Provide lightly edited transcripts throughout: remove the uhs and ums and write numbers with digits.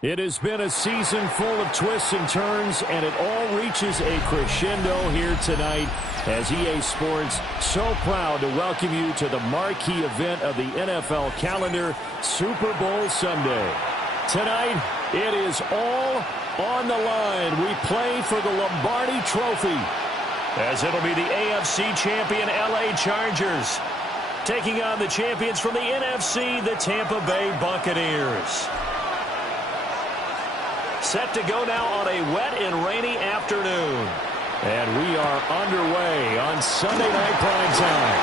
It has been a season full of twists and turns, and it all reaches a crescendo here tonight as EA Sports so proud to welcome you to the marquee event of the NFL calendar, Super Bowl Sunday. Tonight, it is all on the line. We play for the Lombardi Trophy, as it'll be the AFC champion LA Chargers taking on the champions from the NFC, the Tampa Bay Buccaneers. Set to go now on a wet and rainy afternoon. And we are underway on Sunday Night Prime Time.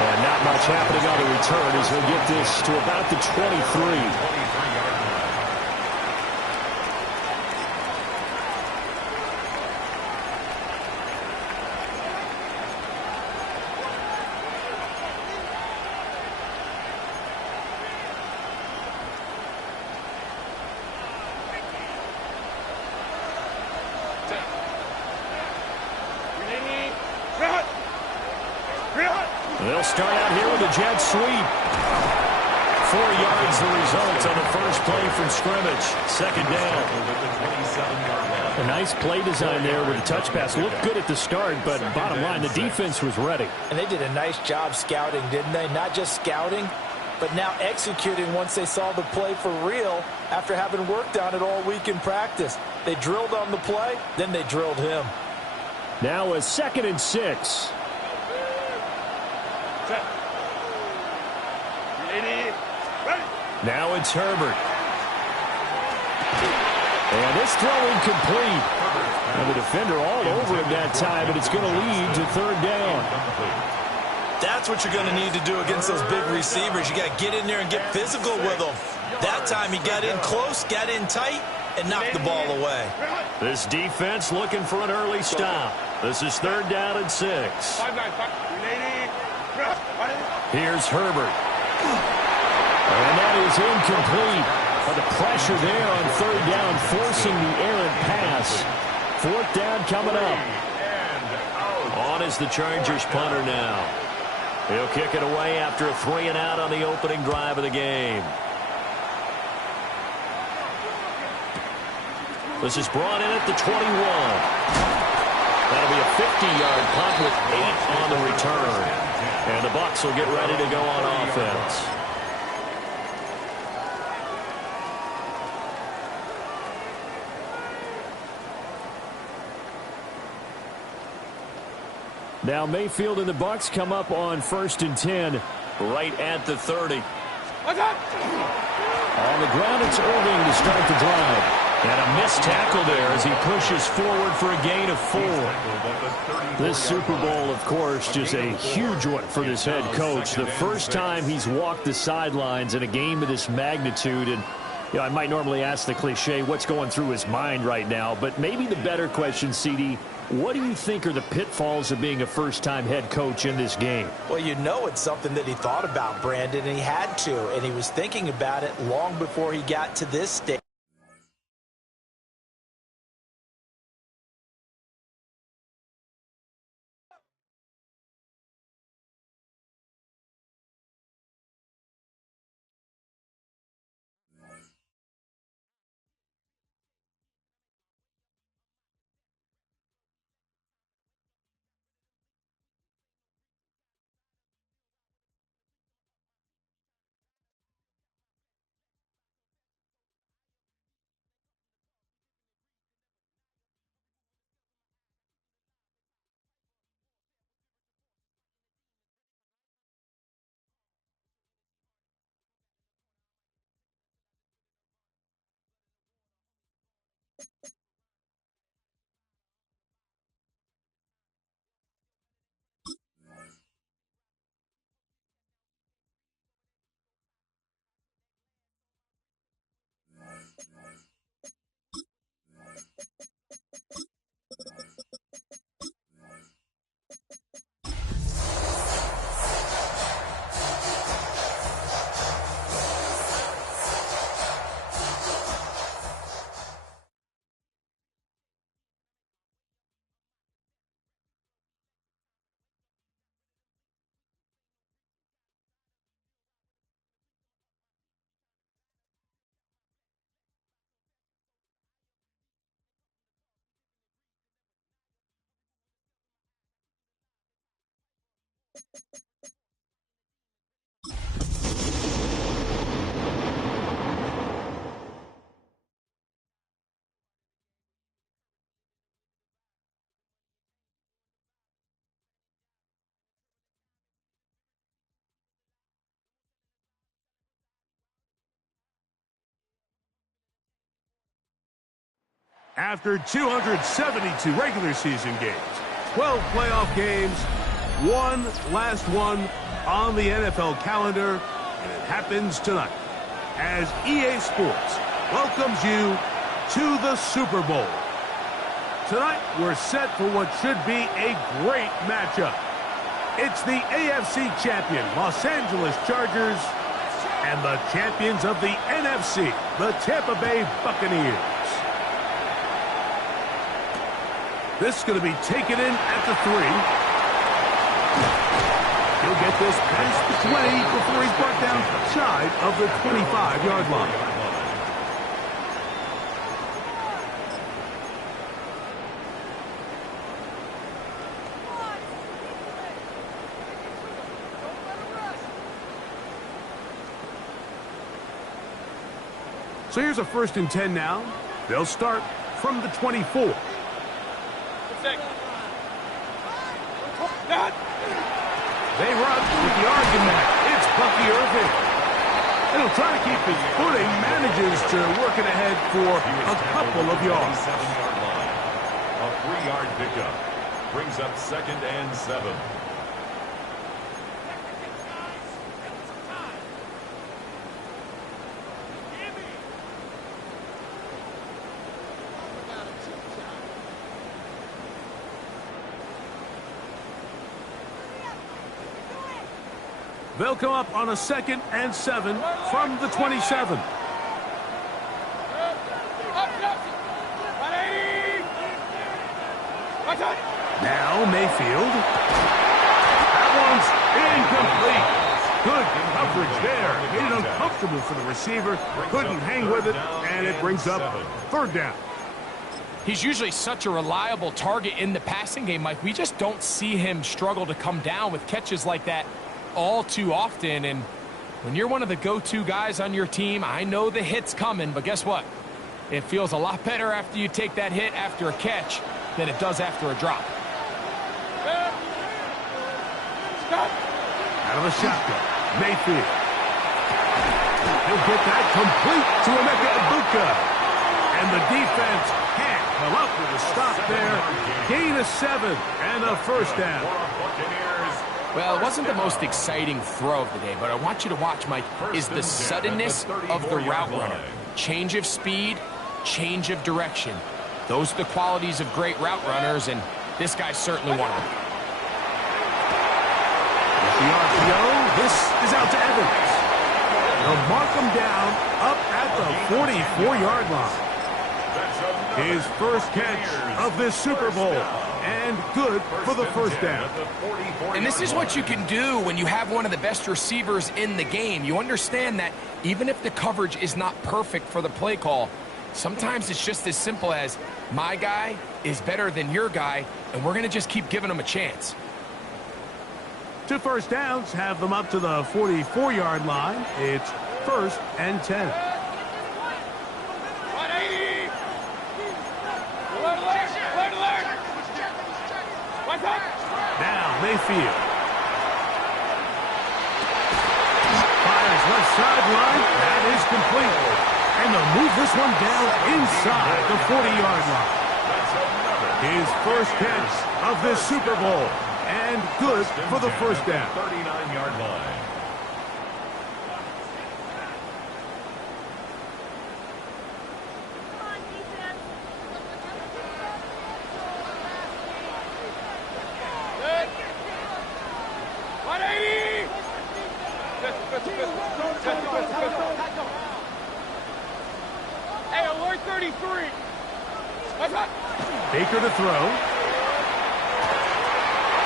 And not much happening on the return as we'll get this to about the 23. They'll start out here with a jet sweep. 4 yards the result on the first play from scrimmage. Second down. A nice play design there with a touch pass. Looked good at the start, but bottom line, the defense was ready. And they did a nice job scouting, didn't they? Not just scouting, but now executing once they saw the play for real after having worked on it all week in practice. They drilled on the play, then they drilled him. Now a 2nd and 6. Now it's Herbert. And this throw incomplete. And the defender all over him that time, but it's going to lead to third down. That's what you're going to need to do against those big receivers. You got to get in there and get physical with them. That time he got in close, got in tight, and knocked the ball away. This defense looking for an early stop. This is third down and 6. Here's Herbert. And that is incomplete. But the pressure there on third down, forcing the errant pass. Fourth down coming up. On is the Chargers punter now. He'll kick it away after a 3-and-out on the opening drive of the game. This is brought in at the 21. That'll be a 50-yard punt with 8 on the return. And the Bucs will get ready to go on offense. Now Mayfield and the Bucs come up on 1st and 10 right at the 30. On the ground, it's Irving to start the drive. And a missed tackle there as he pushes forward for a gain of 4. This Super Bowl, of course, just a huge one for this head coach. The first time he's walked the sidelines in a game of this magnitude. And you know, I might normally ask the cliche, what's going through his mind right now? But maybe the better question, CD, what do you think are the pitfalls of being a first-time head coach in this game? Well, you know it's something that he thought about, Brandon, and he had to. And he was thinking about it long before he got to this stage. After 272 regular season games, 12 playoff games, one last one on the NFL calendar, and it happens tonight as EA Sports welcomes you to the Super Bowl. Tonight, we're set for what should be a great matchup. It's the AFC champion Los Angeles Chargers and the champions of the NFC, the Tampa Bay Buccaneers. This is going to be taken in at the 3. He'll get this past the 20 before he's brought down shy of the 25-yard line. So here's a 1st and 10 now. They'll start from the 24. They run with the argument. It's Bucky Irving. And he'll try to keep his footing, manages to work it ahead for a couple of yards. A 3-yard pickup brings up 2nd and 7. They'll come up on a 2nd and 7 from the 27. Now Mayfield. That one's incomplete. Good coverage there. Made it uncomfortable for the receiver. Couldn't hang with it, and it brings up 3rd down. He's usually such a reliable target in the passing game, Mike. We just don't see him struggle to come down with catches like that all too often. And when you're one of the go-to guys on your team, I know the hit's coming, but guess what? It feels a lot better after you take that hit after a catch than it does after a drop. Out of the shotgun, Mayfield. He'll get that complete to Emeka Egbuka. And the defense can't come up with a stop there. Gain of 7 and a 1st down. Well, it wasn't the most exciting throw of the day, but I want you to watch, Mike, is the suddenness of the route runner. Change of speed, change of direction. Those are the qualities of great route runners, and this guy's certainly one of them. With the RPO, this is out to Evans. They'll mark him down up at the 44-yard line. His first catch of this Super Bowl, and good for the 1st down. And this is what you can do when you have one of the best receivers in the game. You understand that even if the coverage is not perfect for the play call, sometimes it's just as simple as my guy is better than your guy, and we're going to just keep giving him a chance. 2 1st downs have them up to the 44-yard line. It's 1st and 10. Now Mayfield. Fires left sideline. That is complete. And they'll move this one down inside the 40-yard line. His first catch of this Super Bowl. And good for the 1st down. 39-yard line. Baker to throw.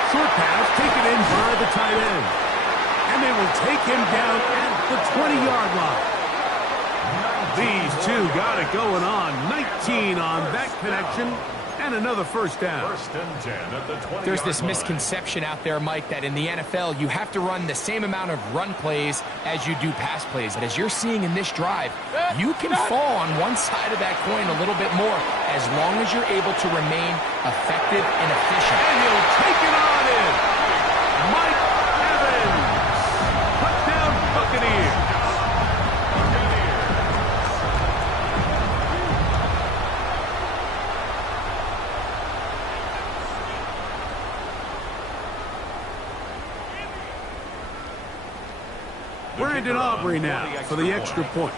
Short pass taken in by the tight end. And they will take him down at the 20-yard line. These two got it going on. 19 on that connection. And another first down. First and 10 at the 20-yard line. There's this misconception out there, Mike, that in the NFL, you have to run the same amount of run plays as you do pass plays. But as you're seeing in this drive, you can fall on one side of that coin a little bit more as long as you're able to remain effective and efficient. And he'll take it on in. Mike Evans. Touchdown, Buccaneers. Brandon Aubrey now for the extra point.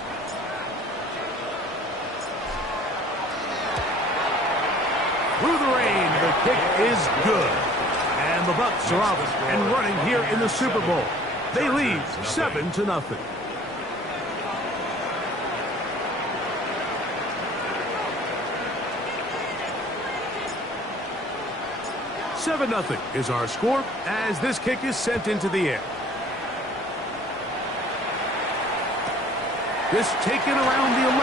Through the rain, the kick is good. And the Bucs are off and running here in the Super Bowl. They lead 7-0. 7-0 is our score as this kick is sent into the air. This taken around the 11.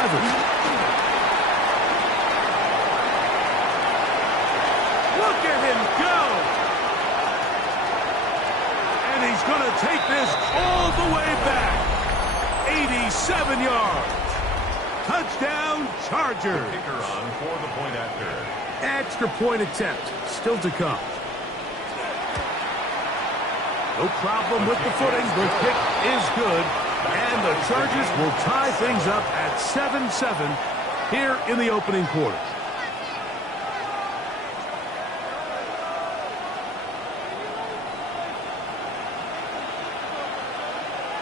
Look at him go! And he's going to take this all the way back. 87 yards. Touchdown, Chargers. Kicker on for the point after. Extra point attempt still to come. No problem with the footing. The kick is good. And the Chargers will tie things up at 7-7 here in the opening quarter.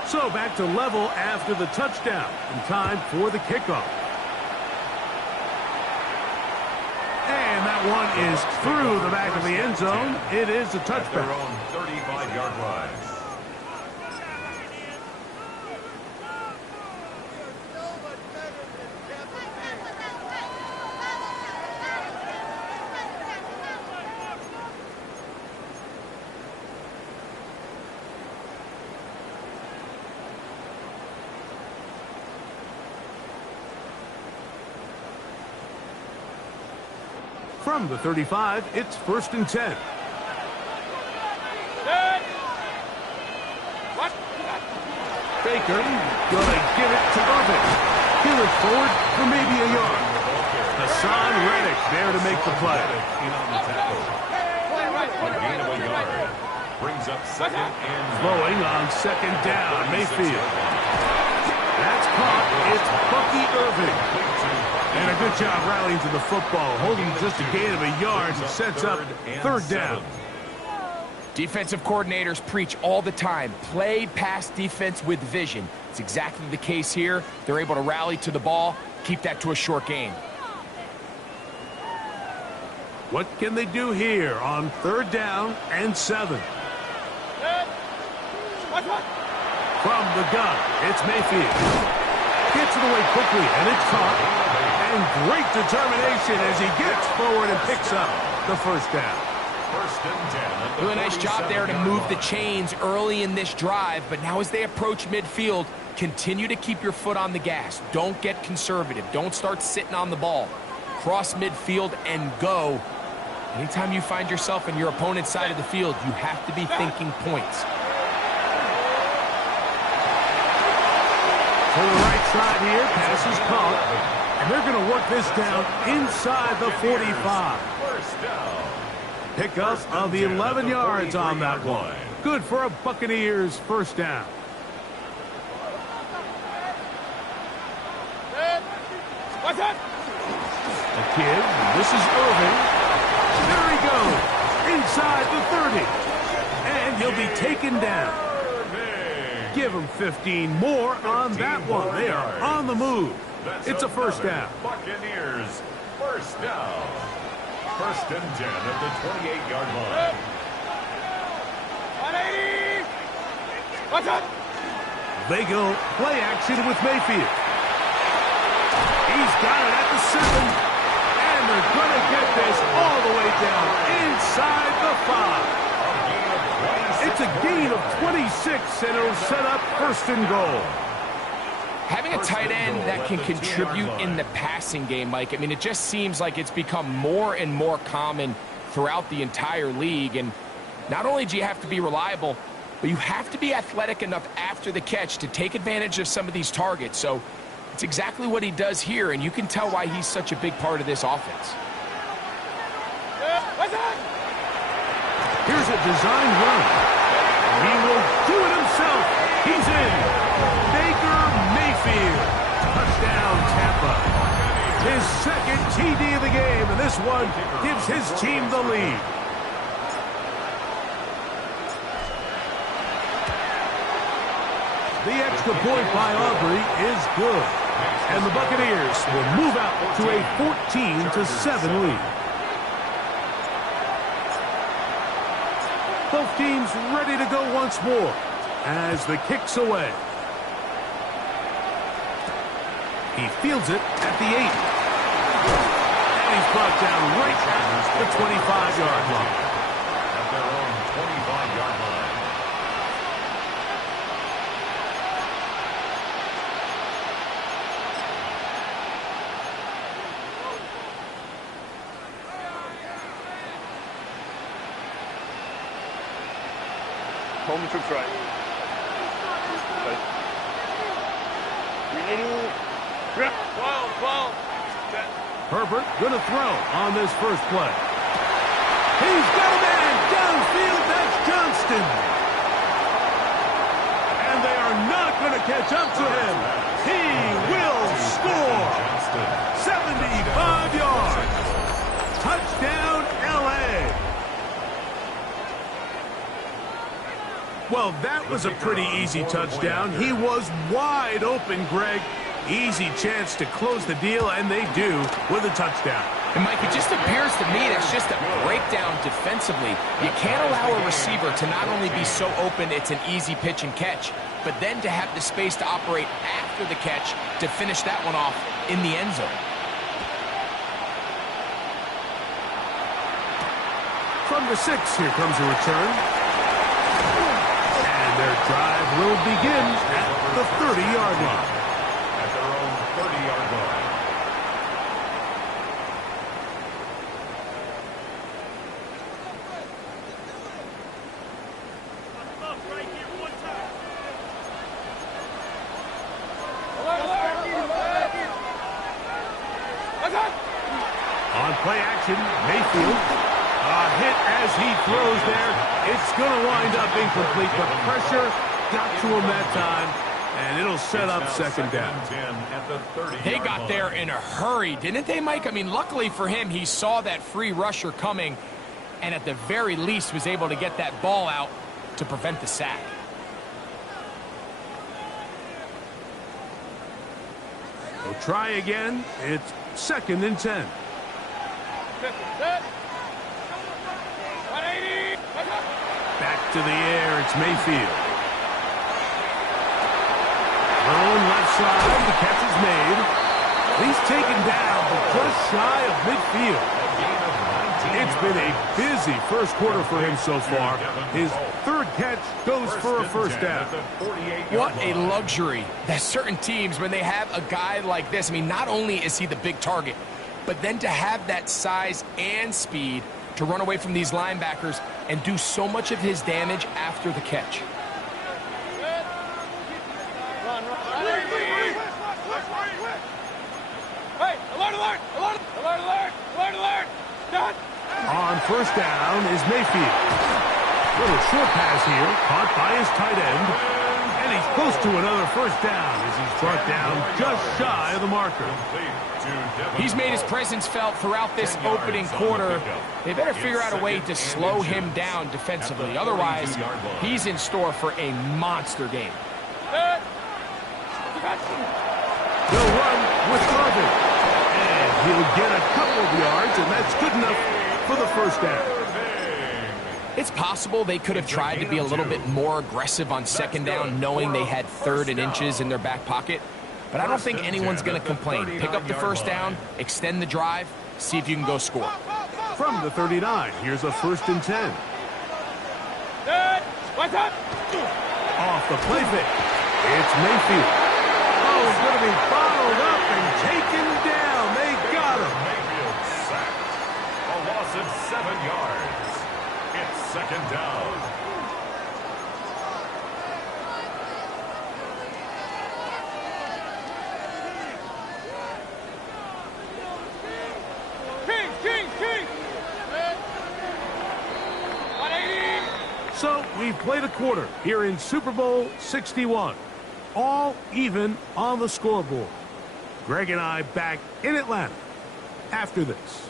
So back to level after the touchdown and time for the kickoff. And that one is through the back of the end zone. It is a touchback. Their own 35-yard line. From the 35, it's 1st and 10. Baker gonna give it to Irvin. He'll look forward for maybe a yard. Hassan Reddick there to make the play. A gain of a yard. Brings up second and Flowing on second down, Mayfield. That's caught. It's Bucky Irvin. And a good job rallying to the football, holding just a gain of a yard and sets up third down. Defensive coordinators preach all the time, play pass defense with vision. It's exactly the case here. They're able to rally to the ball, keep that to a short gain. What can they do here on 3rd down and 7? From the gun, it's Mayfield. Gets it away quickly, and it's caught. And great determination as he gets forward and picks up the first down. First and 10. Really nice job there to move the chains early in this drive, but now as they approach midfield, continue to keep your foot on the gas. Don't get conservative. Don't start sitting on the ball. Cross midfield and go. Anytime you find yourself on your opponent's side of the field, you have to be thinking points. To the right side here, pass is caught. And they're going to work this down inside the 45. First down. Pickup of 11 yards on that one. Good for a Buccaneers first down. The kid, this is Irvin. There he goes, inside the 30. And he'll be taken down. Give him 15 more on that one. They are on the move. It's a first down. Buccaneers, first down. First and 10 at the 28-yard line. They go play action with Mayfield. He's got it at the 7. And they're going to get this all the way down inside the 5. It's a gain of 26, and it'll set up 1st and goal. Having a tight end that can contribute in the passing game, Mike, I mean, it just seems like it's become more and more common throughout the entire league. And not only do you have to be reliable, but you have to be athletic enough after the catch to take advantage of some of these targets. So it's exactly what he does here, and you can tell why he's such a big part of this offense. Here's a design run. He will do it himself. He's in. Baker Mayfield. Touchdown, Tampa. His second TD of the game, and this one gives his team the lead. The extra point by Aubrey is good. And the Buccaneers will move out to a 14-7 lead. Both teams ready to go once more as the kick's away. He fields it at the 8. And he's brought down right at the 25-yard line. At their own 25-yard line. Home to try. Herbert gonna throw on this first play. He's got a man downfield. That's Johnston. And they are not gonna catch up to him. He will score. 75 yards. Touchdown, LA. Well, that was a pretty easy touchdown. He was wide open, Greg. Easy chance to close the deal, and they do with a touchdown. And, Mike, it just appears to me that's just a breakdown defensively. You can't allow a receiver to not only be so open it's an easy pitch and catch, but then to have the space to operate after the catch to finish that one off in the end zone. From the 6, here comes a return. And their drive will begin at the 30-yard line. At their own 30-yard line. On play action, Mayfield. A hit as he throws there. It's going to wind up incomplete, but pressure got to him that time, and it'll set up second down. They got there in a hurry, didn't they, Mike? I mean, luckily for him, he saw that free rusher coming, and at the very least was able to get that ball out to prevent the sack. They'll try again. It's 2nd and 10. Back to the air, it's Mayfield. Thrown left side, the catch is made. He's taken down, but just shy of midfield. It's been a busy first quarter for him so far. His 3rd catch goes for a first down. What a luxury that certain teams, when they have a guy like this, I mean, not only is he the big target, but then to have that size and speed to run away from these linebackers and do so much of his damage after the catch. On first down is Mayfield. Little short pass here, caught by his tight end. And he's close to another first down as he's brought down just shy of the marker. He's made his presence felt throughout this opening quarter. They better figure out a way to slow him down defensively. Otherwise, he's in store for a monster game. They'll run with Garvin. And he'll get a couple of yards, and that's good enough for the first down. It's possible they could have tried to be a little bit more aggressive on second down, knowing they had 3rd and inches in their back pocket. But I don't think anyone's going to complain. Pick up the first down, extend the drive, see if you can go score. From the 39, here's a 1st and 10. Off the play fake. It's Mayfield. A he's going to be bottled up and taken down. They got him. Mayfield sacked. A loss of 7 yards. It's second down. So we've played a quarter here in Super Bowl 61. All even on the scoreboard. Greg and I back in Atlanta after this.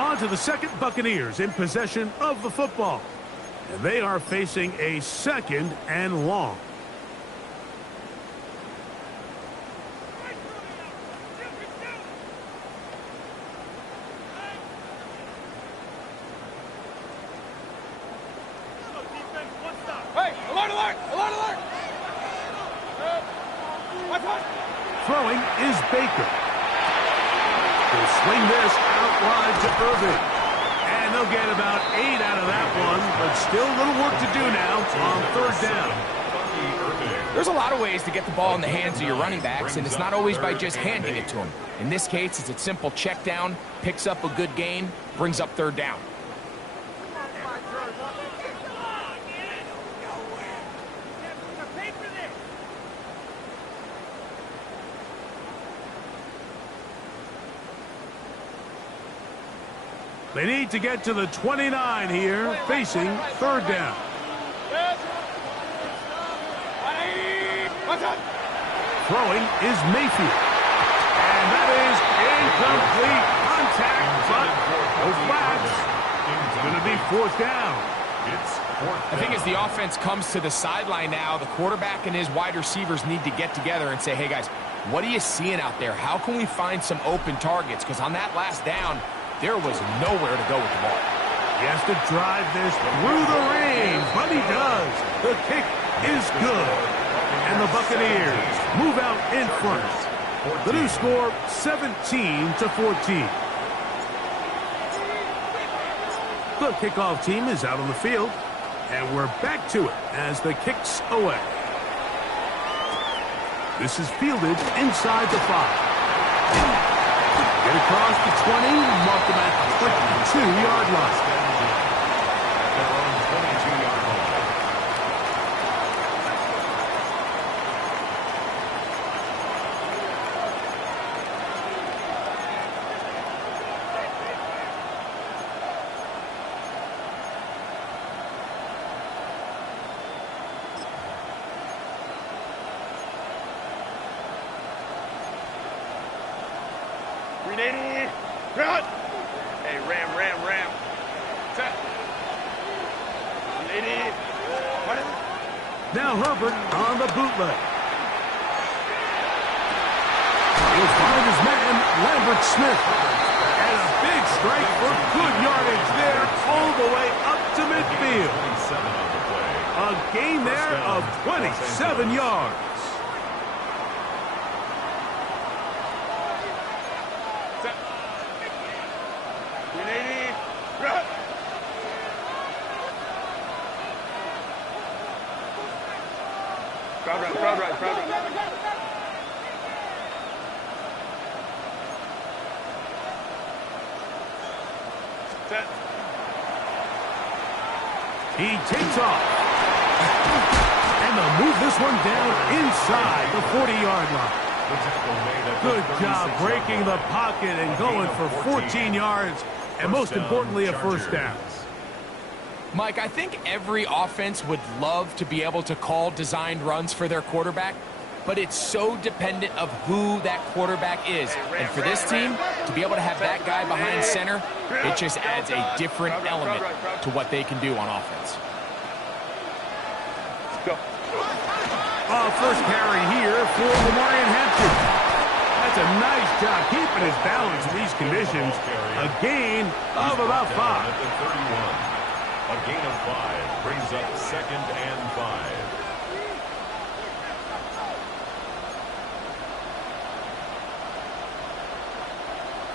On to the second. Buccaneers in possession of the football. And they are facing a 2nd and long. Throwing is Baker. He'll swing this out wide to Irving. And they'll get about 8 out of that one, but still a little work to do now on 3rd down. There's a lot of ways to get the ball in the hands of your running backs, and it's not always by just handing it to them. In this case, it's a simple check down, picks up a good gain, brings up 3rd down. They need to get to the 29 here, facing 3rd down. Throwing is Mayfield. And that is incomplete contact, but no flags. It's going to be 4th down. I think as the offense comes to the sideline now, the quarterback and his wide receivers need to get together and say, hey, guys, what are you seeing out there? How can we find some open targets? Because on that last down, there was nowhere to go with the ball. He has to drive this through the rain, but he does. The kick is good. And the Buccaneers move out in front. The new score, 17-14. The kickoff team is out on the field, and we're back to it as the kick's away. This is fielded inside the 5. Get across the 20, mark them at the 22-yard line. Their own 22-yard line. Hey, ram. Set. Now Herbert on the bootleg. He'll find his man, Lambert Smith. And a big strike for good yardage there all the way up to midfield. A gain there of 27 yards. Crowd right. Set. He takes off. And they'll move this one down inside the 40-yard line. Good job breaking the pocket and going for 14 yards, and most importantly, a 1st down. Mike, I think every offense would love to be able to call designed runs for their quarterback, but it's so dependent of who that quarterback is. And for this team, to be able to have that guy behind center, it just adds a different element to what they can do on offense. Go. First carry here for Lamarian Hampton. That's a nice job keeping his balance in these conditions. A gain of about 5. A gain of 5 brings up 2nd and 5.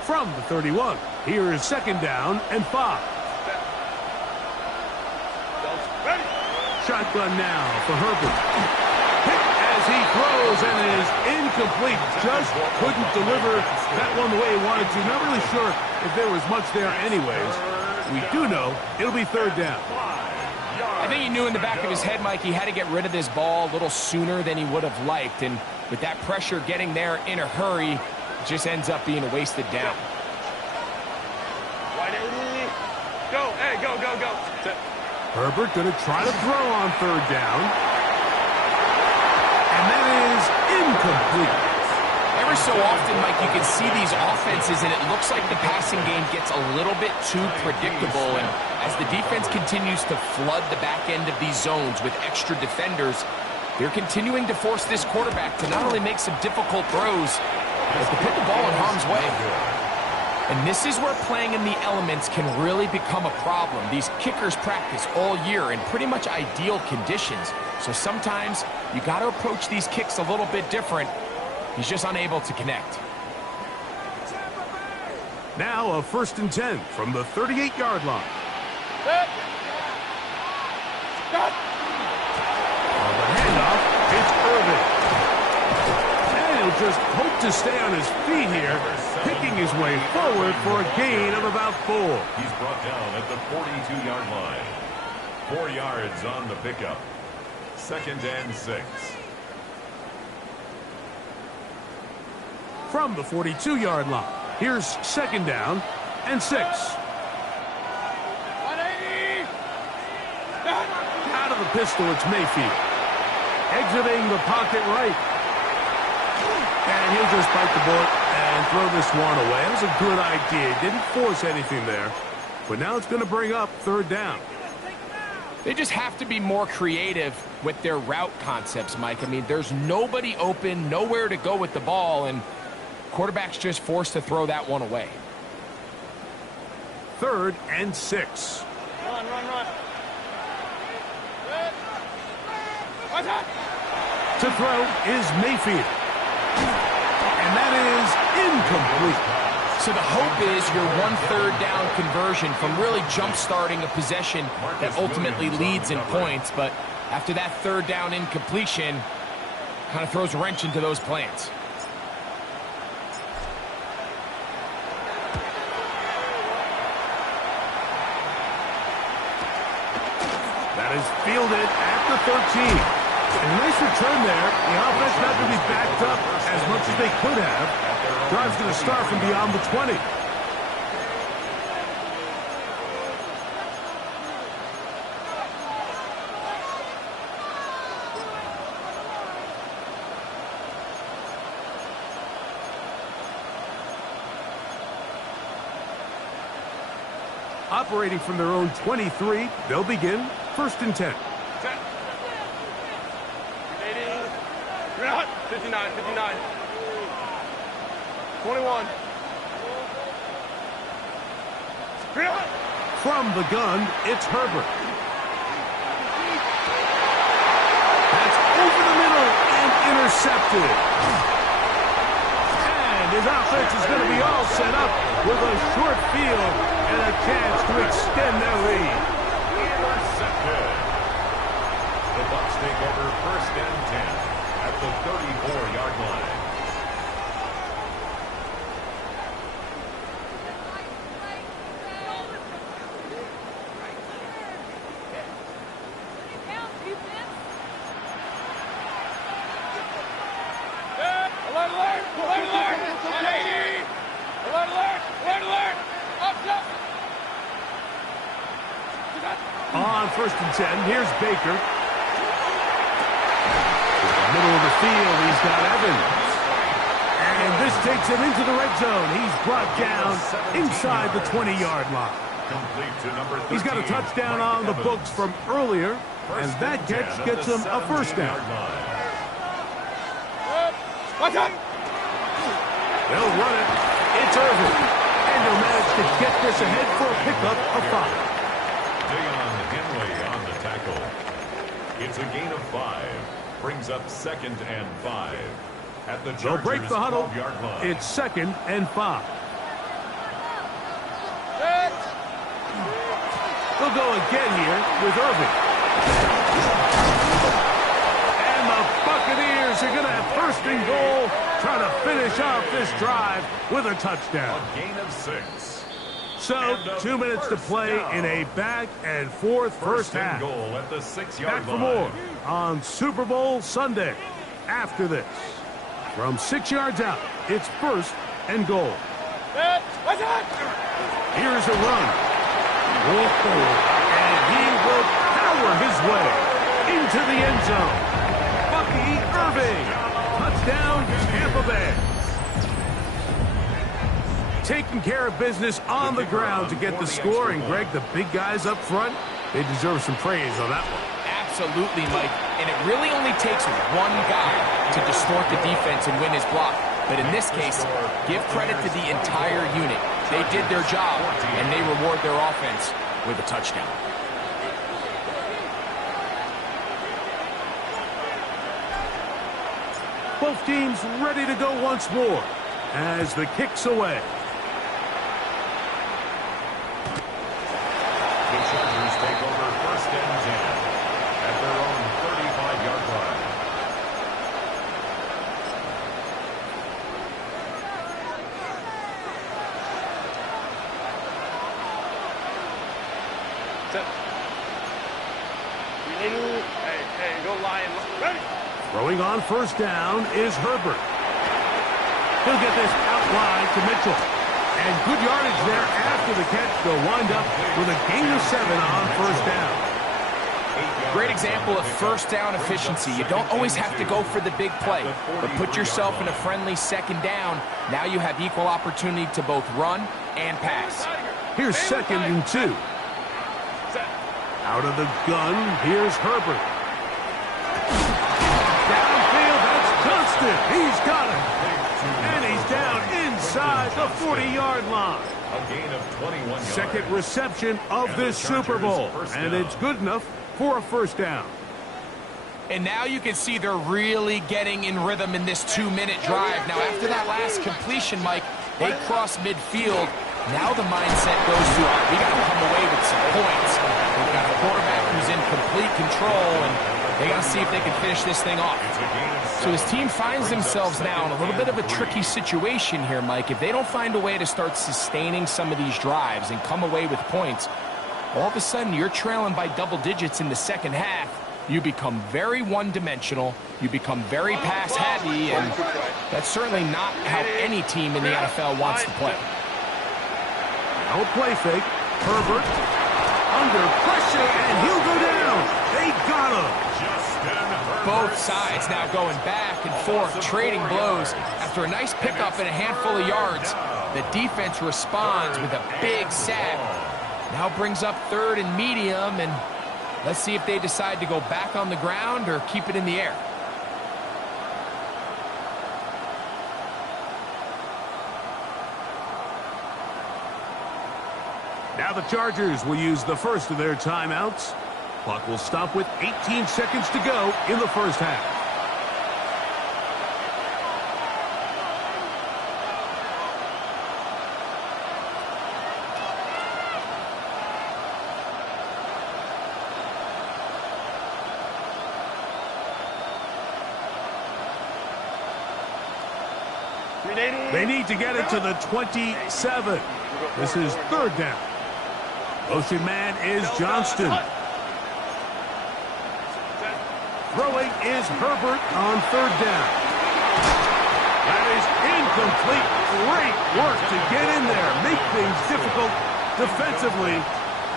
From the 31, here is 2nd down and 5. Shotgun now for Herbert. Hit as he throws and it is incomplete. Just couldn't deliver that one the way he wanted to. Not really sure if there was much there anyways. We do know it'll be third down. I think he knew in the back of his head, Mike, he had to get rid of this ball a little sooner than he would have liked. And with that pressure getting there in a hurry, it just ends up being a wasted down. Go, hey, go, go, go. Herbert going to try to throw on third down. And that is incomplete. Every so often, Mike, you can see these offenses, and it looks like the passing game gets a little bit too predictable. And as the defense continues to flood the back end of these zones with extra defenders, they're continuing to force this quarterback to not only make some difficult throws, but to put the ball in harm's way. And this is where playing in the elements can really become a problem. These kickers practice all year in pretty much ideal conditions. So sometimes you got to approach these kicks a little bit different. He's just unable to connect. Now a 1st and 10 from the 38-yard line. On the handoff, it's Irvin. And he'll just hope to stay on his feet here, picking his way forward for a gain of about 4. He's brought down at the 42-yard line. 4 yards on the pickup. 2nd and 6. From the 42-yard line, here's 2nd down and 6. Out of the pistol, it's Mayfield. Exiting the pocket right. And he'll just bite the bullet and throw this one away. That was a good idea. Didn't force anything there. But now it's going to bring up 3rd down. They just have to be more creative with their route concepts, Mike. I mean, there's nobody open, nowhere to go with the ball, and quarterback's just forced to throw that one away. 3rd and 6. Run, run, run. To throw is Mayfield. And that is incomplete. So the hope is your 1/3 down conversion from really jump-starting a possession that ultimately leads in points. But after that 3rd down incompletion, kind of throws a wrench into those plans. That is fielded at the 13. And a nice return there. The offense not going to be backed up as much as they could have. Drive's going to start from beyond the 20. Operating from their own 23, they'll begin 1st and 10. 59, 59. 21. From the gun, it's Herbert. That's over the middle and intercepted. And his offense is going to be all set up with a short field and a chance to extend their lead. Intercepted. The Bucs take over 1st and 10 at the 34-yard line. Alert, alert! Alert, alert! 180! Alert, alert! Alert, alert! Up, up! On 1st and 10, here's Baker. Middle of the field, he's got Evans. And this takes him into the red zone. He's brought down inside the 20-yard line. He's got a touchdown on the books from earlier, and that catch gets him a 1st down. They'll run it. It's Irvin. And they'll manage to get this ahead for a pickup of 5. Henley on the tackle. It's a gain of 5. Brings up 2nd and 5 at the They'll break the huddle. 12-yard line. It's 2nd and 5. They'll go again here with Irving. And the Buccaneers Eagles are going to have first and goal, trying to finish off this drive with a touchdown. A gain of 6. So, 2 minutes to play in a back-and-forth first half. Goal at the 6-yard Back for more on Super Bowl Sunday. After this, from 6 yards out, it's first and goal. Here's a run. And he will power his way into the end zone. Bucky Irving. Touchdown, Tampa Bay. Taking care of business on the ground to get the score. And, Greg, the big guys up front, they deserve some praise on that one. Absolutely, Mike. And it really only takes one guy to distort the defense and win his block. But in this case, give credit to the entire unit. They did their job, and they reward their offense with a touchdown. Both teams ready to go once more as the kick's away. The Chargers take over first and 10 at their own 35-yard line. Hey, go Lions. Ready? Throwing on first down is Herbert. He'll get this out wide to Mitchell. And good yardage there after the catch. They'll wind up with a gain of 7 on first down. Great example of first down efficiency. You don't always have to go for the big play, but put yourself in a friendly second down. Now you have equal opportunity to both run and pass. Here's second and 2. Out of the gun, here's Herbert. Downfield, that's Johnston. He's got it. And he's down inside the 40-yard line. A gain of 21 yards. Second reception of this Super Bowl. And it's good enough for a first down. And now you can see they're really getting in rhythm in this 2-minute drive. Now, after that last completion, Mike, they cross midfield. Now the mindset goes to, all right, we got to come away with some points. We've got a quarterback who's in complete control, and they got to see if they can finish this thing off. So his team finds themselves now in a little bit of a tricky situation here, Mike. If they don't find a way to start sustaining some of these drives and come away with points, all of a sudden you're trailing by double digits in the second half. You become very one-dimensional. You become very pass-heavy, and that's certainly not how any team in the NFL wants to play. No play fake. Herbert under pressure, and he'll go down. They got him. Both sides now going back and forth, trading blows. After a nice pickup and a handful of yards, the defense responds with a big sack. Now brings up third and medium, and let's see if they decide to go back on the ground or keep it in the air. Now the Chargers will use the first of their timeouts. Clock will stop with 18 seconds to go in the first half. They need to get it to the 27. This is third down. Motion man is Johnston. Throwing is Herbert on third down. That is incomplete. Great work to get in there, make things difficult defensively,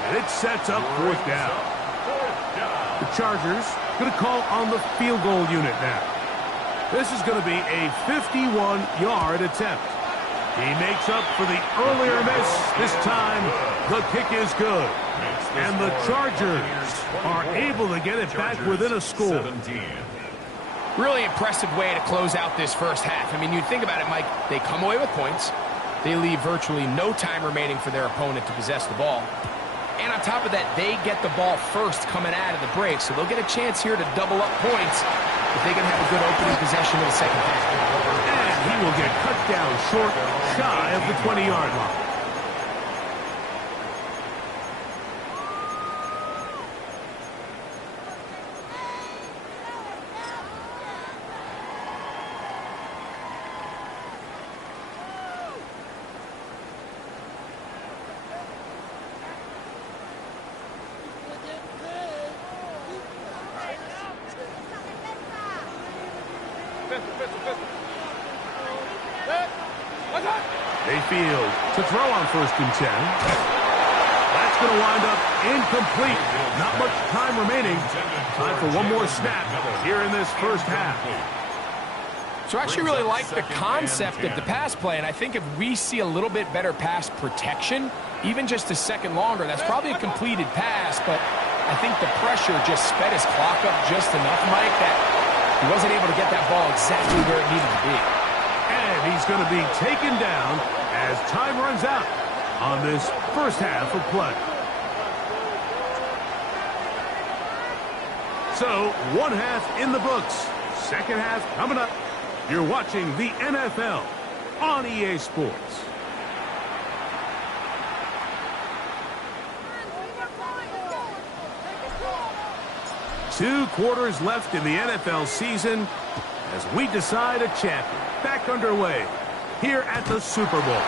and it sets up fourth down. The Chargers going to call on the field goal unit now. This is going to be a 51-yard attempt. He makes up for the earlier miss. This time, the kick is good. And the Chargers are able to get it back within a score. Really impressive way to close out this first half. I mean, you think about it, Mike, they come away with points. They leave virtually no time remaining for their opponent to possess the ball. And on top of that, they get the ball first coming out of the break. So they'll get a chance here to double up points if they can have a good opening possession in the second half. And he will get cut down short, shy of the 20-yard line. Mayfield to throw on 1st and 10. That's going to wind up incomplete. Not much time remaining. Time for one more snap here in this first half. So I actually really like the concept of the pass play, and I think if we see a little bit better pass protection, even just a second longer, that's probably a completed pass, but I think the pressure just sped his clock up just enough, Mike, that he wasn't able to get that ball exactly where it needed to be. And he's going to be taken down as time runs out on this first half of play. So, one half in the books. Second half coming up. You're watching the NFL on EA Sports. Two quarters left in the NFL season as we decide a champion. Back underway here at the Super Bowl.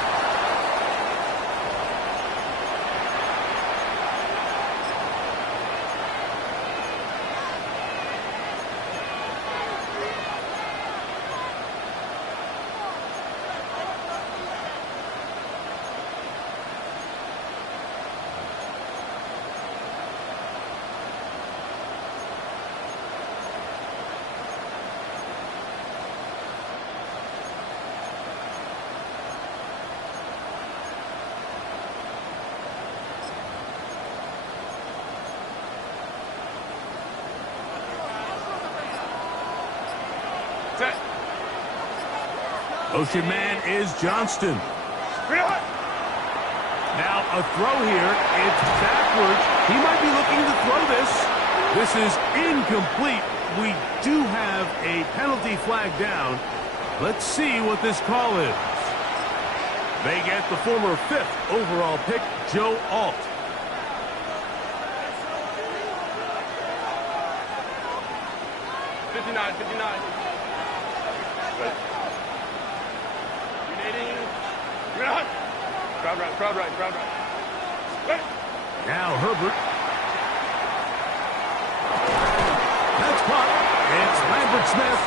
Motion man is Johnston. Now a throw here. It's backwards. He might be looking to throw this. This is incomplete. We do have a penalty flag down. Let's see what this call is. They get the former 5th overall pick, Joe Alt. Crowd right. Now Herbert. That's caught. It's Lambert Smith.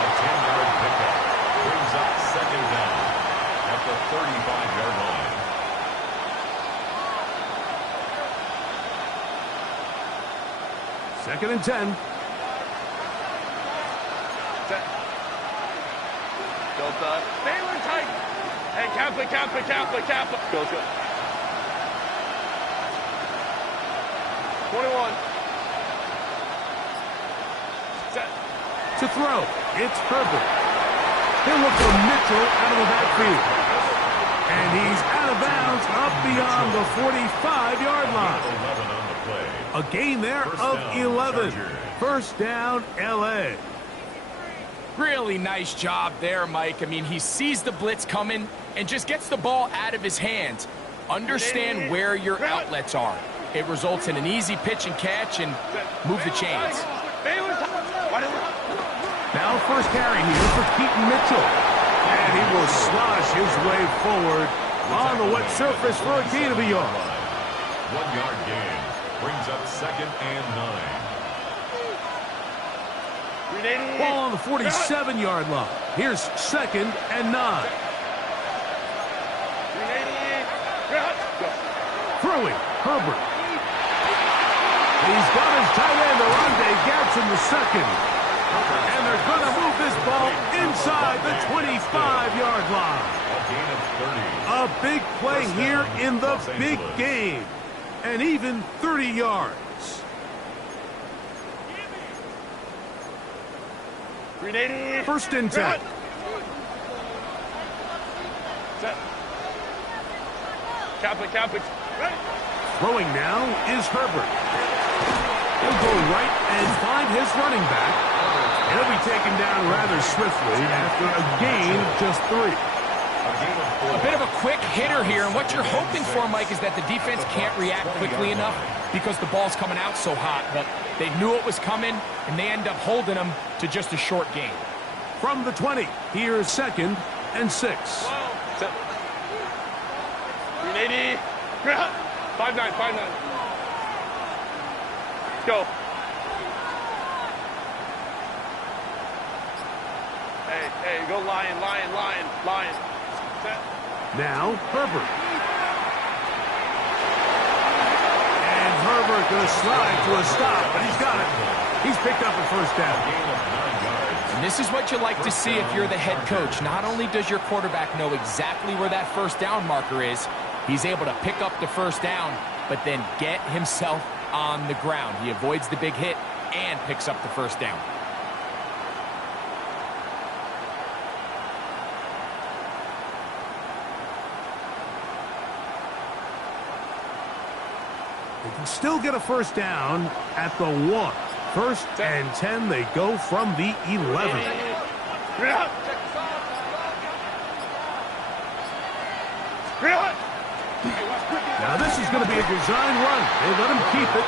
A 10-yard pickup brings up second down at the 35-yard line. Second and 10. Baylor tight. Hey, Kappa. Go. 21. Set. To throw, it's Herbert. He'll look for Mitchell out of the backfield. And he's out of bounds up beyond the 45-yard line. 11 on the play. A gain there of 11. First down, L.A. Really nice job there, Mike. I mean, he sees the blitz coming and just gets the ball out of his hands. Understand where your outlets are. It results in an easy pitch and catch and move the chains. Now first carry here for Keaton Mitchell. And he will slosh his way forward on the wet surface for a gain of a yard. 1-yard gain brings up second and 9. Ball on the 47-yard line. Here's second and 9. Throwing, Herbert. He's got his tight end, Arande Gadsden the second. And they're going to move this ball inside the 25-yard line. A big play here in the big game. And even 30 yards. First and 10. Kappa. Throwing now is Herbert. He'll go right and find his running back. He'll be taken down rather swiftly after a gain of just 3. A bit of a quick hitter here, and what you're hoping for, Mike, is that the defense can't react quickly enough because the ball's coming out so hot. But they knew it was coming, and they end up holding them to just a short gain. From the 20, here's second and 6. 380. 5-9. Go. Hey, go Lion, Lion, Lion, Lion. Set. Now, Herbert. And Herbert going to slide to a stop, but he's got it. He's picked up a first down. And this is what you like to see if you're the head coach. Not only does your quarterback know exactly where that first down marker is, he's able to pick up the first down, but then get himself on the ground. He avoids the big hit and picks up the first down. They can still get a first down at the 1. First and 10, they go from the 11. Now this is going to be a design run. They let him keep it.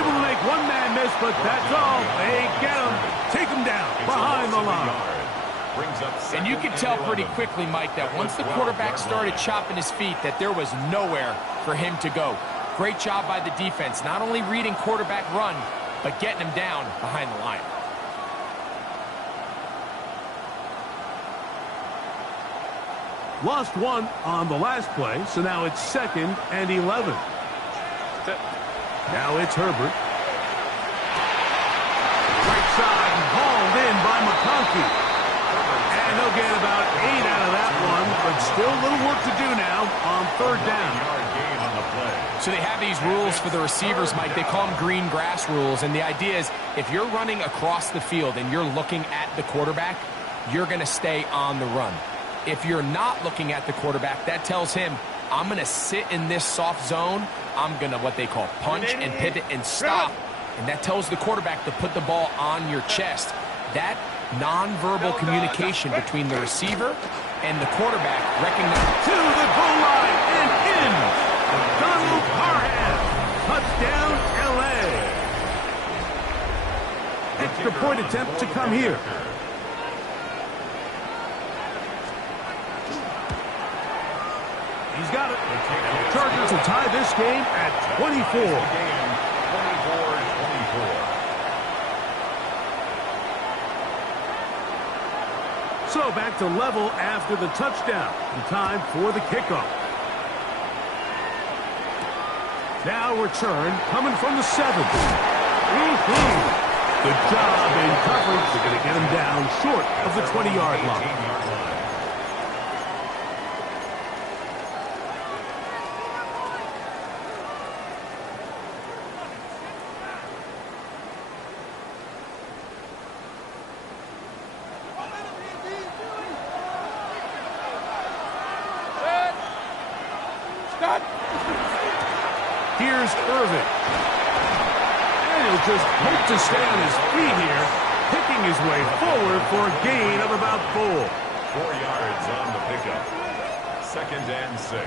Able to make one man miss, but that's all. They get him. Take him down behind the line. And you could tell pretty quickly, Mike, that once the quarterback started chopping his feet, that there was nowhere for him to go. Great job by the defense, not only reading quarterback run, but getting him down behind the line. Lost one on the last play, so now it's 2nd and 11. Now it's Herbert. Right side, hauled in by McConkey. And they'll get about 8 out of that one, but still a little work to do now on 3rd down. So they have these rules for the receivers, Mike. They call them green grass rules, and the idea is if you're running across the field and you're looking at the quarterback, you're going to stay on the run. If you're not looking at the quarterback, that tells him, I'm going to sit in this soft zone. I'm going to what they call punch and pivot and stop. And that tells the quarterback to put the ball on your chest. That nonverbal communication between the receiver and the quarterback recognize to the goal line and in. Donald Parham. Touchdown, L.A. Extra point attempt to come here. He's got it. Chargers will tie this game at 24. 24-24. So back to level after the touchdown. And time for the kickoff. Now return coming from the 7. Good job in coverage. They're going to get him down short of the 20-yard line. Here's Irvin. And he'll just hope to stay on his feet here, picking his way forward for a gain of about 4. 4 yards on the pickup. 2nd and 6.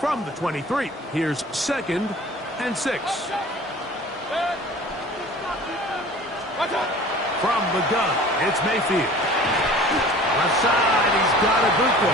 From the 23, here's 2nd and 6. From the gun, it's Mayfield. Left side, he's got Ibuka.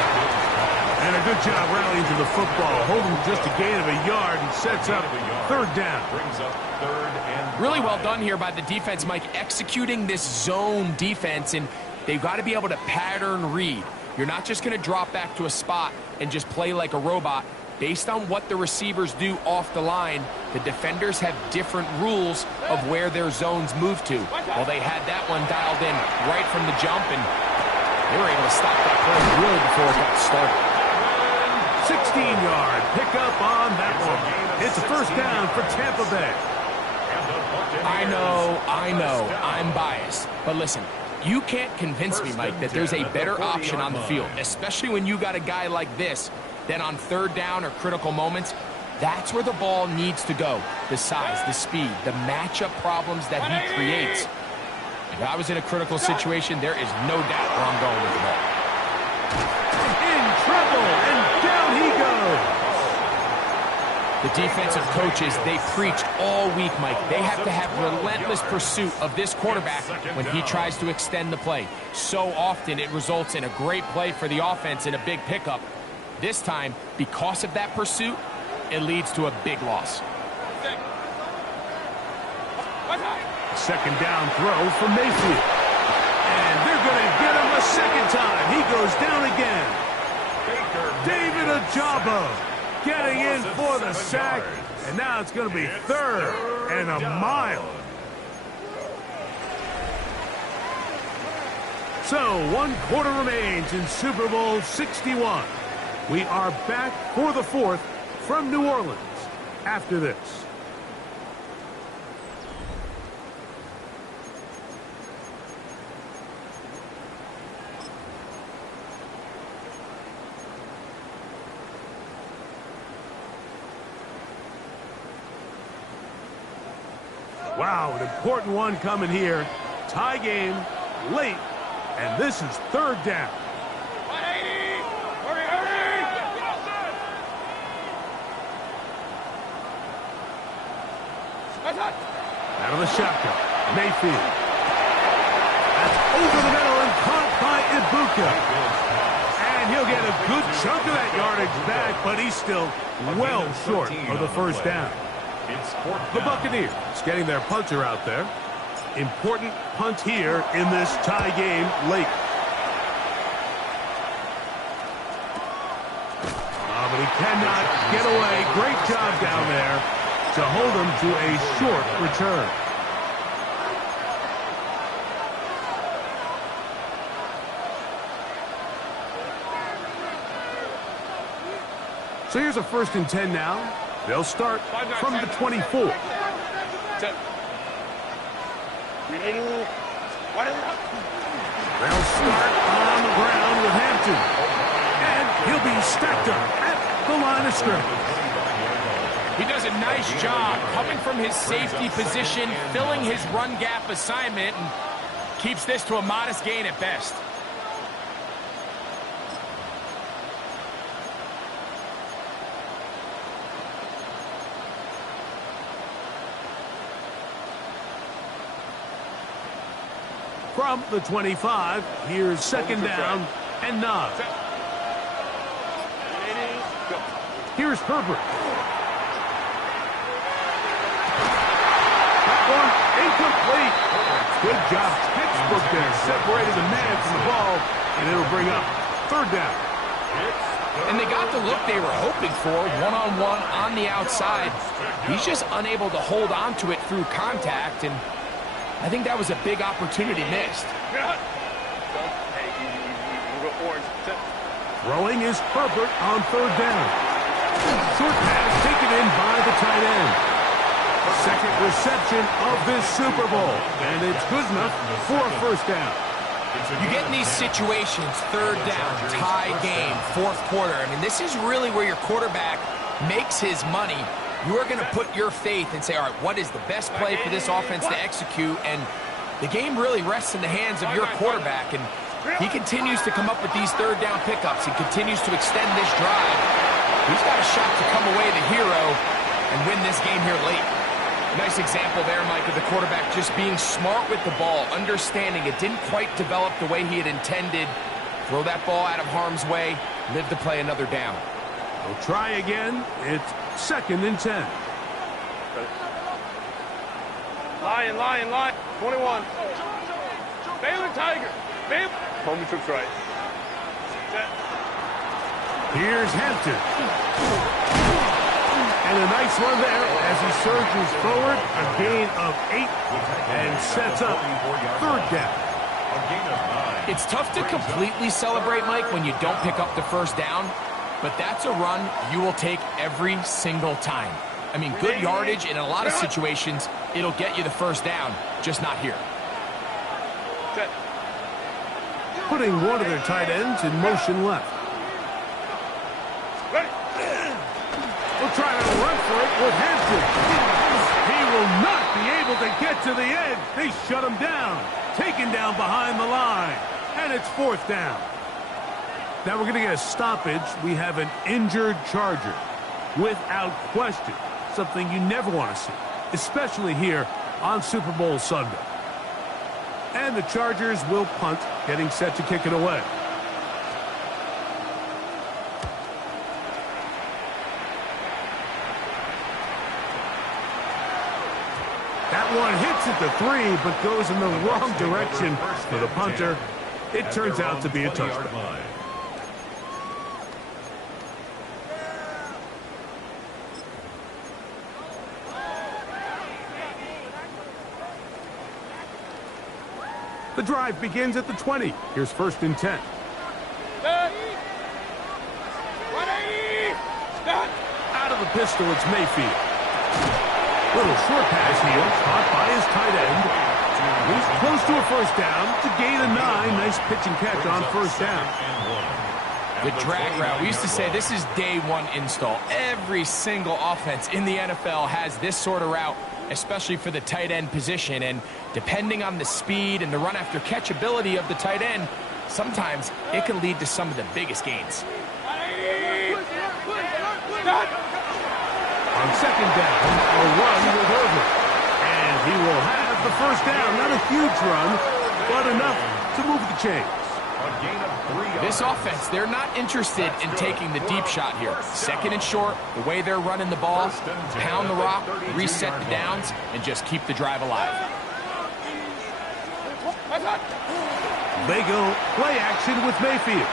And a good job rallying to the football. Holding just a gain of a yard and sets up 3rd down. Brings up 3rd and 5. Really well done here by the defense, Mike, executing this zone defense, and they've got to be able to pattern read. You're not just going to drop back to a spot and just play like a robot. Based on what the receivers do off the line, the defenders have different rules of where their zones move to. Well, they had that one dialed in right from the jump, and they were able to stop that play really before it got started. 16-yard pickup on that one. It's a first down for Tampa Bay. I know, I'm biased. But listen, you can't convince me, Mike, that there's a better option on the field, especially when you got a guy like this. Then on 3rd down or critical moments, that's where the ball needs to go. The size, the speed, the matchup problems that he creates. If I was in a critical situation, there is no doubt where I'm going with the ball. In trouble, and down he goes. The defensive coaches, they preach all week, Mike. They have to have relentless pursuit of this quarterback when he tries to extend the play. So often it results in a great play for the offense and a big pickup. This time, because of that pursuit, it leads to a big loss. Second down throw for Mayfield. And they're going to get him a second time. He goes down again. David Ojabo getting in for the sack. And now it's going to be third and a mile. So 1 quarter remains in Super Bowl 61. We are back for the fourth from New Orleans after this. Wow, an important one coming here. Tie game, late, and this is third down. 180! Hurry, hurry! Out of the shotgun, Mayfield. That's over the middle and caught by Ibuka. And he'll get a good chunk of that yardage back, but he's still well short of the first down. The Buccaneers getting their punter out there. Important punt here in this tie game late. But he cannot get away. Great job down there to hold him to a short return. So here's a 1st and 10 now. They'll start from the 24. They'll start on the ground with Hampton. And he'll be stacked up at the line of scrimmage. He does a nice job coming from his safety position, filling his run gap assignment, and keeps this to a modest gain at best. From the 25, here's second down and 9. Here's Herbert. That one incomplete. Good job, textbook there. Separated the man from the ball, and it'll bring up third down. And they got the look they were hoping for, one-on-one on the outside. He's just unable to hold on to it through contact, and I think that was a big opportunity missed. Throwing is Herbert on third down. Short pass taken in by the tight end. Second reception of this Super Bowl, and it's good enough for a first down. You get in these situations, third down, tie game, fourth quarter. I mean, this is really where your quarterback makes his money. You are going to put your faith and say, all right, what is the best play for this offense to execute? And the game really rests in the hands of your quarterback. And he continues to come up with these third down pickups and continues to extend this drive. He's got a shot to come away the hero and win this game here late. Nice example there, Mike, of the quarterback just being smart with the ball, understanding it didn't quite develop the way he had intended. Throw that ball out of harm's way, live to play another down. We'll try again. It's 2nd and 10. Line. 21. Baylor Tiger. Baylor. Home trips right. Here's Hampton. And a nice run there as he surges forward. A gain of 8 and sets up third down. It's tough to completely celebrate, Mike, when you don't pick up the first down. But that's a run you will take every single time. I mean, good yardage, and in a lot of situations, it'll get you the first down, just not here. Putting one of their tight ends in motion left. We'll try to run for it with Hampton. He will not be able to get to the edge. They shut him down. Taken down behind the line. And it's fourth down. Now we're going to get a stoppage. We have an injured Charger. Without question. Something you never want to see. Especially here on Super Bowl Sunday. And the Chargers will punt, getting set to kick it away. That one hits at the 3, but goes in the wrong direction for the punter. It turns out to be a touchdown. The drive begins at the 20. Here's 1st and 10. Out of the pistol, it's Mayfield. Little short pass here, caught by his tight end. He's close to a 1st down. To gain a 9. Nice pitch and catch on 1st down. The drag route. We used to say this is day one install. Every single offense in the NFL has this sort of route, especially for the tight end position. And depending on the speed and the run after catch ability of the tight end, sometimes it can lead to some of the biggest gains. On 2nd down, a run with Irvin. And he will have the 1st down. Not a huge run, but enough to move the chains. This offense, they're not interested in taking the deep shot here. 2nd and short, the way they're running the ball, pound the rock, reset the downs, and just keep the drive alive. They go play action with Mayfield.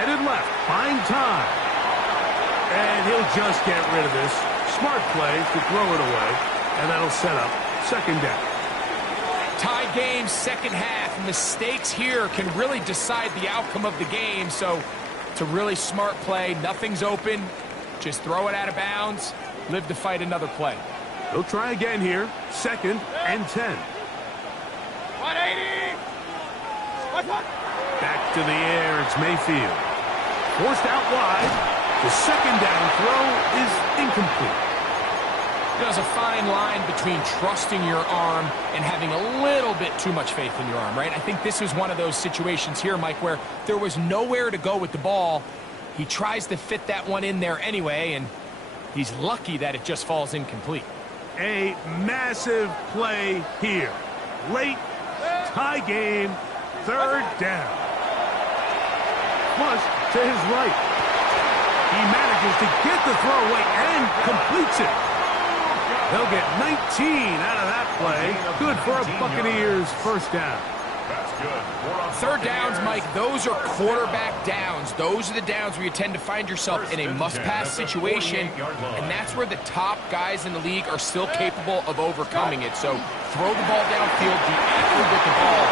Headed left, buying time. And he'll just get rid of this. Smart play to throw it away, and that'll set up 2nd down. Tie game, 2nd half. Mistakes here can really decide the outcome of the game. So it's a really smart play. Nothing's open. Just throw it out of bounds. Live to fight another play. They'll try again here. 2nd and 10. 180. Back to the air. It's Mayfield. Forced out wide. The 2nd down throw is incomplete. There's a fine line between trusting your arm and having a little bit too much faith in your arm, right? I think this is one of those situations here, Mike, where there was nowhere to go with the ball. He tries to fit that one in there anyway, and he's lucky that it just falls incomplete. A massive play here. Late, tie game, 3rd down. Flush to his right. He manages to get the throw away and completes it. They'll get 19 out of that play. Good for a Buccaneers 1st down. That's good. 3rd downs, Mike, those are quarterback downs. Those are the downs where you tend to find yourself in a must-pass situation, and that's where the top guys in the league are still capable of overcoming it. So throw the ball downfield, be accurate with the ball.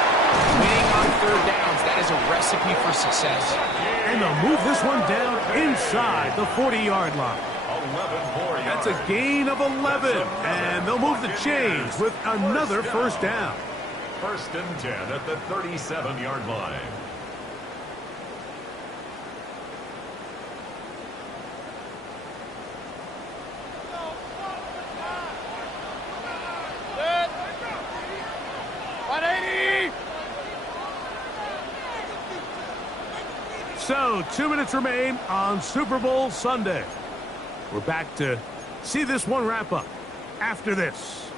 Winning on 3rd downs, that is a recipe for success. And they'll move this one down inside the 40-yard line. That's a gain of 11, and they'll move the chains with another 1st down. 1st and 10 at the 37-yard line. So, 2 minutes remain on Super Bowl Sunday. We're back to see this one wrap up after this.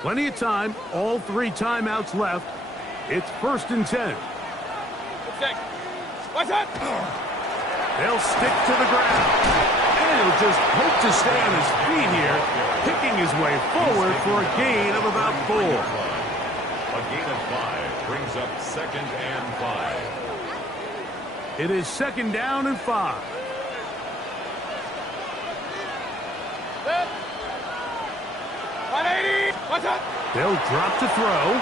Plenty of time, all 3 timeouts left. It's 1st and 10. What's up? They'll stick to the ground. And he'll just hope to stay on his feet here, picking his way forward for a gain of about 4. A gain of 5 brings up 2nd and 5. It is 2nd down and 5. What's up? They'll drop to throw.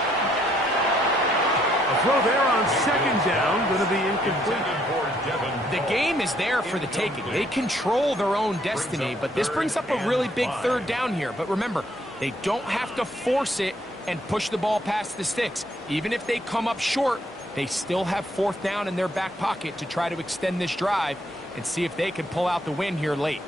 A throw there on 2nd down, going to be incomplete. The game is there for the taking. They control their own destiny, but this brings up a really big 3rd down here. But remember, they don't have to force it and push the ball past the sticks. Even if they come up short, they still have 4th down in their back pocket to try to extend this drive and see if they can pull out the win here late.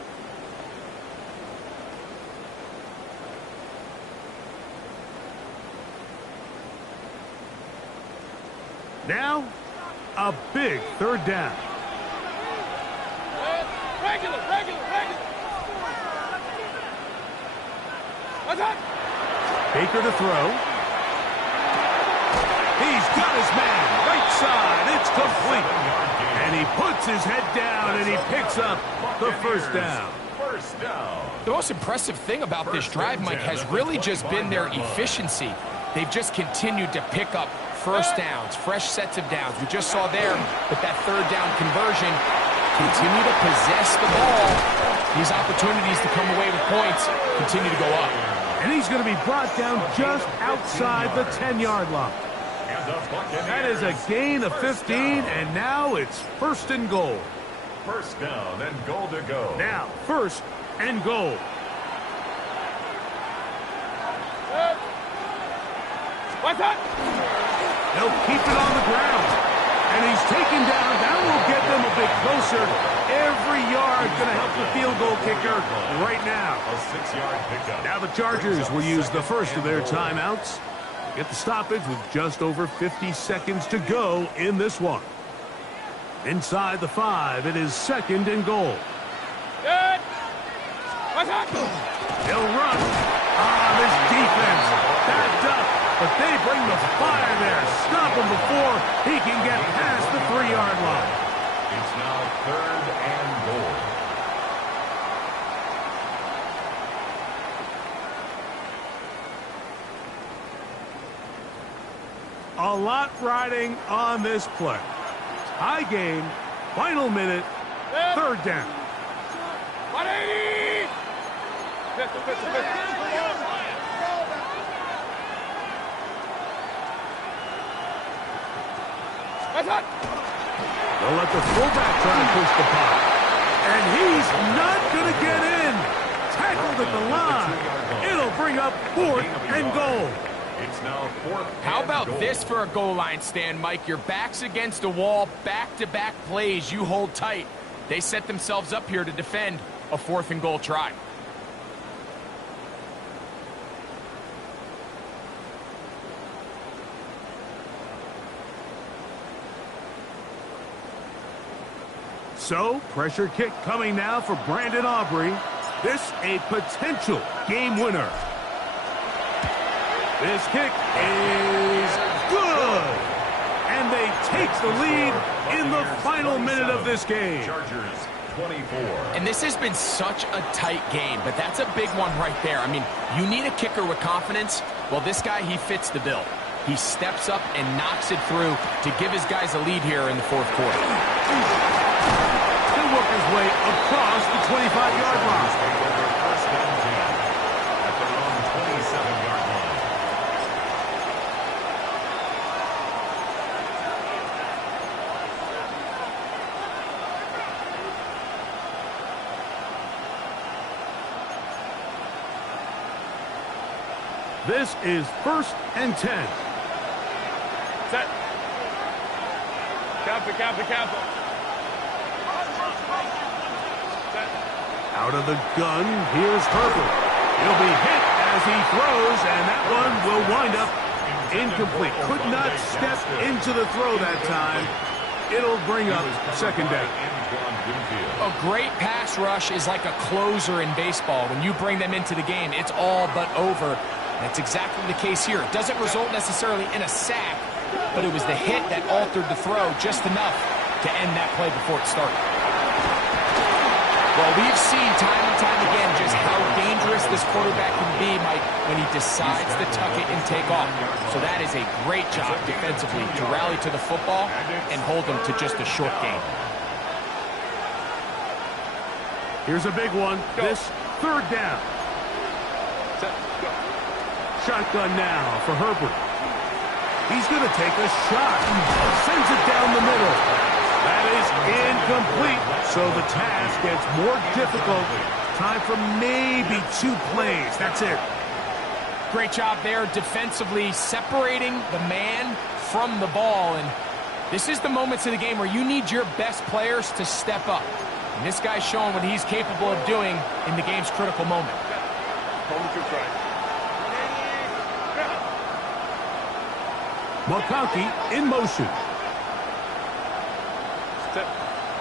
Now, a big 3rd down. Regular. Baker to throw. He's got his man. Right side. It's complete. And he puts his head down and he picks up the first down. The most impressive thing about this drive, Mike, has really just been their efficiency. They've just continued to pick up first downs, fresh sets of downs. We just saw there with that third down conversion, continue to possess the ball. These opportunities to come away with points continue to go up. And he's going to be brought down just outside the 10-yard line. That is a gain of 15, and now it's first and goal. First down and goal to go. Now, first and goal. They'll keep it on the ground. And he's taken down. That will get them a bit closer. Every yard going to help the field goal kicker right now. A 6-yard pickup. Now the Chargers will use the first of their timeouts. Get the stoppage with just over 50 seconds to go in this one. Inside the 5, it is second and goal. Good. They'll run. This defense backed up, but they bring the fire there. Stop him before he can get past the 3-yard line. It's now third and goal. A lot riding on this play. High game, final minute, third down. 180. They'll let the fullback try to push the puck. And he's not going to get in. Tackled at the line. It'll bring up fourth and goal. It's now fourth. How about goal. this for a goal line stand, Mike? Your back's against a wall, back-to-back plays, you hold tight. They set themselves up here to defend a fourth and goal try. So, pressure kick coming now for Brandon Aubrey. This a potential game winner. This kick is good. And they take the lead in the final minute of this game. Chargers 24. And this has been such a tight game, but that's a big one right there. I mean, you need a kicker with confidence. Well, this guy, he fits the bill. He steps up and knocks it through to give his guys a lead here in the fourth quarter. He'll work his way across the 25-yard line. First down 10 at their own 27-yard line. This is first and 10. Set. Count it. Out of the gun, here's Herbert. He'll be hit as he throws, and that one will wind up incomplete. Could not step into the throw that time. It'll bring up second down. A great pass rush is like a closer in baseball. When you bring them into the game, it's all but over. That's exactly the case here. It doesn't result necessarily in a sack, but it was the hit that altered the throw just enough to end that play before it started. Well, we've seen time and time again just how dangerous this quarterback can be, Mike, when he decides to tuck it and take off. So that is a great job defensively to rally to the football and hold them to just a short game. Here's a big one. This third down. Shotgun now for Herbert. He's going to take a shot. Sends it down the middle. That is incomplete. So the task gets more difficult. Time for maybe 2 plays. That's it. Great job there defensively, separating the man from the ball. And this is the moments of the game where you need your best players to step up. And this guy's showing what he's capable of doing in the game's critical moment. McConkey in motion.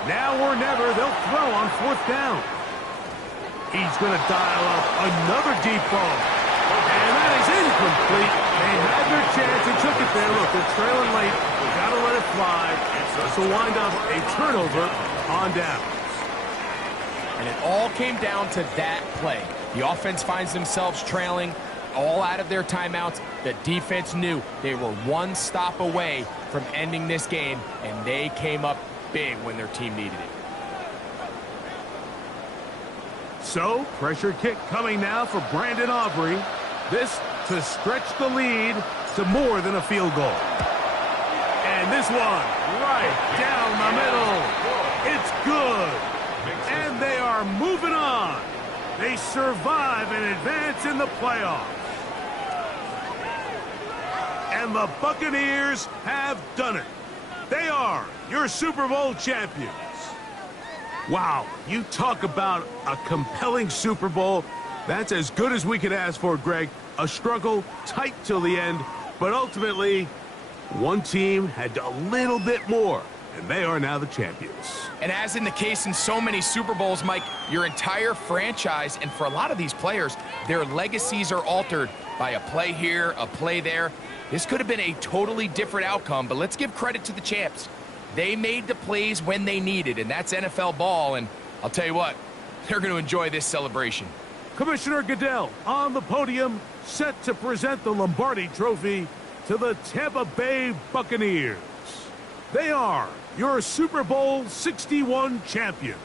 Now or never, they'll throw on fourth down. He's going to dial up another deep ball. And that is incomplete. They had their chance. They took it there. Look, they're trailing late. They got to let it fly. This will wind up a turnover on downs. And it all came down to that play. The offense finds themselves trailing all out of their timeouts. The defense knew they were one stop away from ending this game, and they came up big when their team needed it. So, pressure kick coming now for Brandon Aubrey. This to stretch the lead to more than a field goal. And this one, right down the middle. It's good. And they are moving on. They survive and advance in the playoffs. And the Buccaneers have done it. They are your Super Bowl champions. Wow, you talk about a compelling Super Bowl. That's as good as we could ask for, Greg. A struggle, tight till the end, but ultimately, one team had a little bit more, and they are now the champions. And as in the case in so many Super Bowls, Mike, your entire franchise, and for a lot of these players, their legacies are altered by a play here, a play there. This could have been a totally different outcome, but let's give credit to the champs. They made the plays when they needed, and that's NFL ball, and I'll tell you what, they're going to enjoy this celebration. Commissioner Goodell on the podium, set to present the Lombardi Trophy to the Tampa Bay Buccaneers. They are your Super Bowl 61 champions.